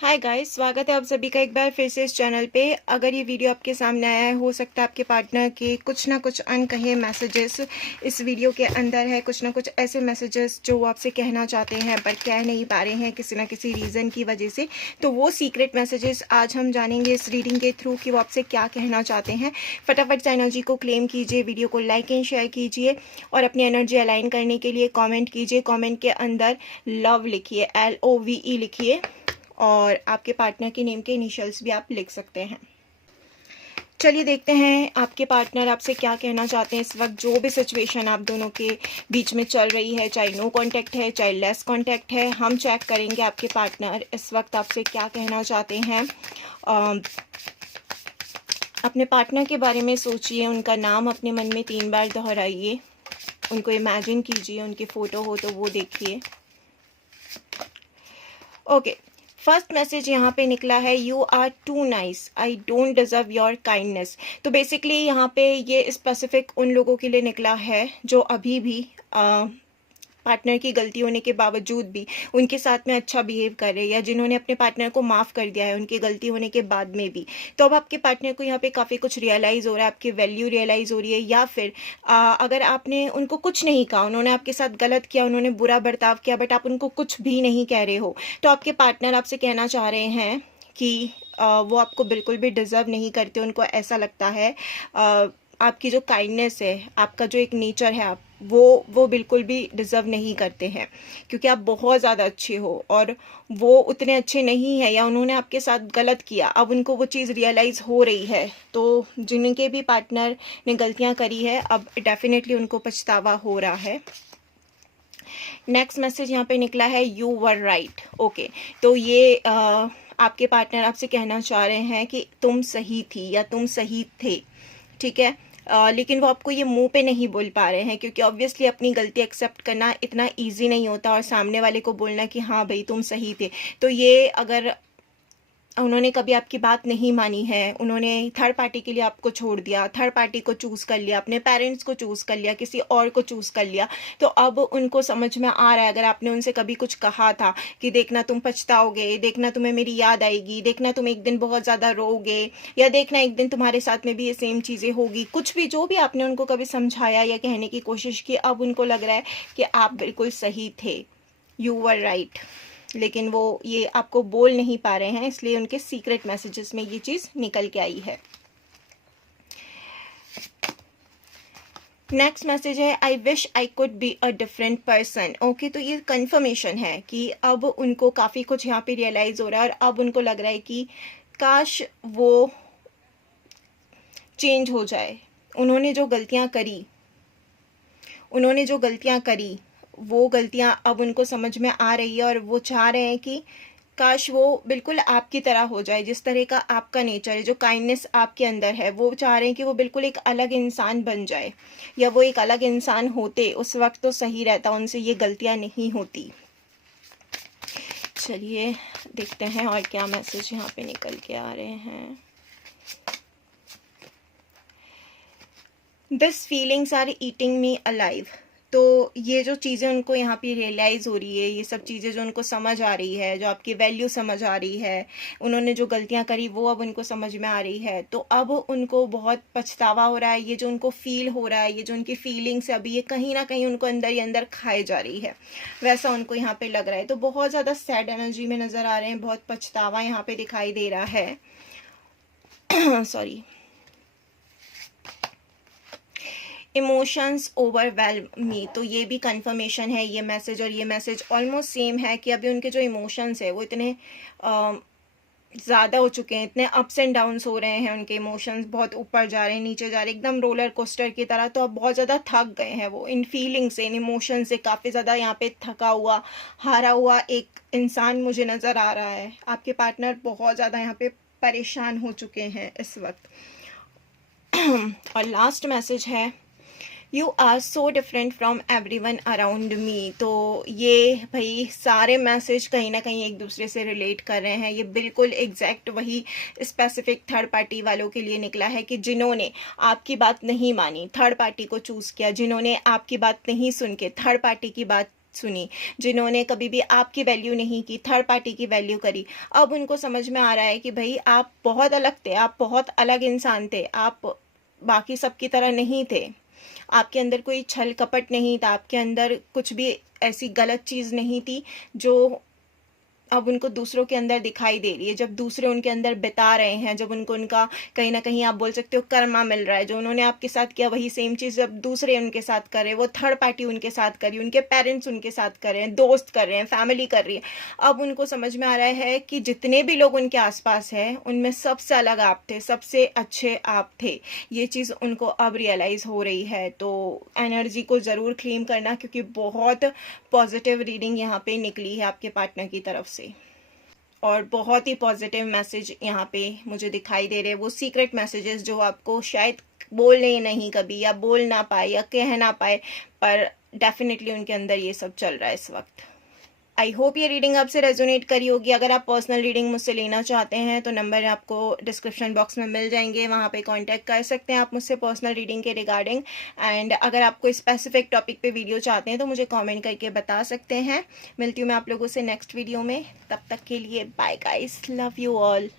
Hi guys, स्वागत है आप सभी का एक बार फिर से इस चैनल पे। अगर ये वीडियो आपके सामने आया है, हो सकता है आपके पार्टनर के कुछ ना कुछ अनकहे मैसेजेस इस वीडियो के अंदर है। कुछ ना कुछ ऐसे मैसेजेस जो वो आपसे कहना चाहते हैं पर कह नहीं पा रहे हैं किसी ना किसी रीज़न की वजह से। तो वो सीक्रेट मैसेजेस आज हम जानेंगे इस रीडिंग के थ्रू कि वो आपसे क्या कहना चाहते हैं। फटाफट से एनर्जी को क्लेम कीजिए, वीडियो को लाइक एंड शेयर कीजिए और अपनी एनर्जी अलाइन करने के लिए कॉमेंट कीजिए। कॉमेंट के अंदर लव लिखिए, LOVE लिखिए और आपके पार्टनर के नेम के इनिशियल्स भी आप लिख सकते हैं। चलिए देखते हैं आपके पार्टनर आपसे क्या कहना चाहते हैं इस वक्त। जो भी सिचुएशन आप दोनों के बीच में चल रही है, चाहे नो कांटेक्ट है चाहे लेस कांटेक्ट है, हम चेक करेंगे आपके पार्टनर इस वक्त आपसे क्या कहना चाहते हैं। अपने पार्टनर के बारे में सोचिए, उनका नाम अपने मन में 3 बार दोहराइए, उनको इमेजिन कीजिए, उनकी फ़ोटो हो तो वो देखिए। ओके, फर्स्ट मैसेज यहाँ पे निकला है, you are too nice, I don't deserve your kindness. तो बेसिकली यहाँ पे ये स्पेसिफिक उन लोगों के लिए निकला है जो अभी भी पार्टनर की गलती होने के बावजूद भी उनके साथ में अच्छा बिहेव कर रहे हैं, या जिन्होंने अपने पार्टनर को माफ़ कर दिया है उनकी गलती होने के बाद में भी। तो अब आपके पार्टनर को यहाँ पे काफ़ी कुछ रियलाइज़ हो रहा है, आपकी वैल्यू रियलाइज़ हो रही है, या फिर अगर आपने उनको कुछ नहीं कहा, उन्होंने आपके साथ गलत किया, उन्होंने बुरा बर्ताव किया, बट आप उनको कुछ भी नहीं कह रहे हो, तो आपके पार्टनर आपसे कहना चाह रहे हैं कि वो आपको बिल्कुल भी डिज़र्व नहीं करते। उनको ऐसा लगता है आपकी जो काइंडनेस है, आपका जो एक नेचर है, आप वो बिल्कुल भी डिज़र्व नहीं करते हैं, क्योंकि आप बहुत ज़्यादा अच्छे हो और वो उतने अच्छे नहीं है, या उन्होंने आपके साथ गलत किया, अब उनको वो चीज़ रियलाइज़ हो रही है। तो जिनके भी पार्टनर ने गलतियां करी है, अब डेफिनेटली उनको पछतावा हो रहा है। नेक्स्ट मैसेज यहाँ पे निकला है, यू वर राइट। ओके, तो ये आपके पार्टनर आपसे कहना चाह रहे हैं कि तुम सही थी या तुम सही थे, ठीक है। लेकिन वो आपको ये मुंह पे नहीं बोल पा रहे हैं, क्योंकि ऑब्वियसली अपनी गलती एक्सेप्ट करना इतना इजी नहीं होता और सामने वाले को बोलना कि हाँ भाई तुम सही थे। तो ये अगर उन्होंने कभी आपकी बात नहीं मानी है, उन्होंने थर्ड पार्टी के लिए आपको छोड़ दिया, थर्ड पार्टी को चूज़ कर लिया, अपने पेरेंट्स को चूज़ कर लिया, किसी और को चूज़ कर लिया, तो अब उनको समझ में आ रहा है, अगर आपने उनसे कभी कुछ कहा था कि देखना तुम पछताओगे, देखना तुम्हें मेरी याद आएगी, देखना तुम एक दिन बहुत ज़्यादा रोओगे, या देखना एक दिन तुम्हारे साथ में भी ये सेम चीज़ें होगी, कुछ भी जो भी आपने उनको कभी समझाया या कहने की कोशिश की, अब उनको लग रहा है कि आप बिल्कुल सही थे, यू वर राइट। लेकिन वो ये आपको बोल नहीं पा रहे हैं, इसलिए उनके सीक्रेट मैसेजेस में ये चीज़ निकल के आई है। नेक्स्ट मैसेज है, I wish I could be a different person. Okay, तो ये कंफर्मेशन है कि अब उनको काफ़ी कुछ यहाँ पे रियलाइज़ हो रहा है और अब उनको लग रहा है कि काश वो चेंज हो जाए। उन्होंने जो गलतियाँ करी वो गलतियां अब उनको समझ में आ रही है और वो चाह रहे हैं कि काश वो बिल्कुल आपकी तरह हो जाए, जिस तरह का आपका नेचर है, जो काइंडनेस आपके अंदर है, वो चाह रहे हैं कि वो बिल्कुल एक अलग इंसान बन जाए, या वो एक अलग इंसान होते उस वक्त तो सही रहता, उनसे ये गलतियां नहीं होती। चलिए देखते हैं और क्या मैसेज यहाँ पे निकल के आ रहे हैं। This feelings are eating me alive. तो ये जो चीज़ें उनको यहाँ पे रियलाइज़ हो रही है, ये सब चीज़ें जो उनको समझ आ रही है, जो आपकी वैल्यू समझ आ रही है, उन्होंने जो गलतियाँ करी वो अब उनको समझ में आ रही है, तो अब उनको बहुत पछतावा हो रहा है। ये जो उनको फील हो रहा है, ये जो उनकी फीलिंग्स है, अभी ये कहीं ना कहीं उनको अंदर ही अंदर खाए जा रही है, वैसा उनको यहाँ पे लग रहा है। तो बहुत ज़्यादा सैड एनर्जी में नज़र आ रहे हैं, बहुत पछतावा यहाँ पे दिखाई दे रहा है। सॉरी, इमोशंस ओवरवेल्म मी। तो ये भी कंफर्मेशन है ये मैसेज, और ये मैसेज ऑलमोस्ट सेम है कि अभी उनके जो इमोशंस है वो इतने ज़्यादा हो चुके हैं, इतने अप्स एंड डाउन्स हो रहे हैं, उनके इमोशंस बहुत ऊपर जा रहे हैं, नीचे जा रहे हैं, एकदम रोलर कोस्टर की तरह। तो अब बहुत ज़्यादा थक गए हैं वो इन फीलिंग से, इन इमोशन से, काफ़ी ज़्यादा यहाँ पे थका हुआ, हारा हुआ एक इंसान मुझे नज़र आ रहा है। आपके पार्टनर बहुत ज़्यादा यहाँ पे परेशान हो चुके हैं इस वक्त। और लास्ट मैसेज है, you are so different from everyone around me. तो ये भाई सारे मैसेज कहीं ना कहीं एक दूसरे से रिलेट कर रहे हैं। ये बिल्कुल एग्जैक्ट वही स्पेसिफिक थर्ड पार्टी वालों के लिए निकला है कि जिन्होंने आपकी बात नहीं मानी, थर्ड पार्टी को चूज़ किया, जिन्होंने आपकी बात नहीं सुन के थर्ड पार्टी की बात सुनी, जिन्होंने कभी भी आपकी वैल्यू नहीं की, थर्ड पार्टी की वैल्यू करी, अब उनको समझ में आ रहा है कि भाई आप बहुत अलग थे, आप बहुत अलग इंसान थे, आप बाकी सबकी तरह नहीं थे। आपके अंदर कोई छल कपट नहीं था, आपके अंदर कुछ भी ऐसी गलत चीज़ नहीं थी जो अब उनको दूसरों के अंदर दिखाई दे रही है। जब दूसरे उनके अंदर बिता रहे हैं, जब उनको उनका कहीं ना कहीं आप बोल सकते हो कर्मा मिल रहा है, जो उन्होंने आपके साथ किया वही सेम चीज़ जब दूसरे उनके साथ कर रहे हैं, वो थर्ड पार्टी उनके साथ कर रही है, उनके पेरेंट्स उनके साथ कर रहे हैं, दोस्त कर रहे हैं, फैमिली कर रही है, अब उनको समझ में आ रहा है कि जितने भी लोग उनके आसपास हैं उनमें सबसे अलग आप थे, सबसे अच्छे आप थे। ये चीज़ उनको अब रियलाइज़ हो रही है। तो एनर्जी को ज़रूर क्लेम करना, क्योंकि बहुत पॉजिटिव रीडिंग यहाँ पे निकली है आपके पार्टनर की तरफ से, और बहुत ही पॉजिटिव मैसेज यहाँ पे मुझे दिखाई दे रहे हैं। वो सीक्रेट मैसेजेस जो आपको शायद बोलने नहीं कभी, या बोल ना पाए, या कह ना पाए, पर डेफिनेटली उनके अंदर ये सब चल रहा है इस वक्त। आई होप ये रीडिंग आपसे रेजोनेट करी होगी। अगर आप पर्सनल रीडिंग मुझसे लेना चाहते हैं तो नंबर आपको डिस्क्रिप्शन बॉक्स में मिल जाएंगे, वहाँ पे कांटेक्ट कर सकते हैं आप मुझसे पर्सनल रीडिंग के रिगार्डिंग। एंड अगर आप कोई स्पेसिफिक टॉपिक पे वीडियो चाहते हैं तो मुझे कमेंट करके बता सकते हैं। मिलती हूँ मैं आप लोगों से नेक्स्ट वीडियो में, तब तक के लिए bye guys, love you all.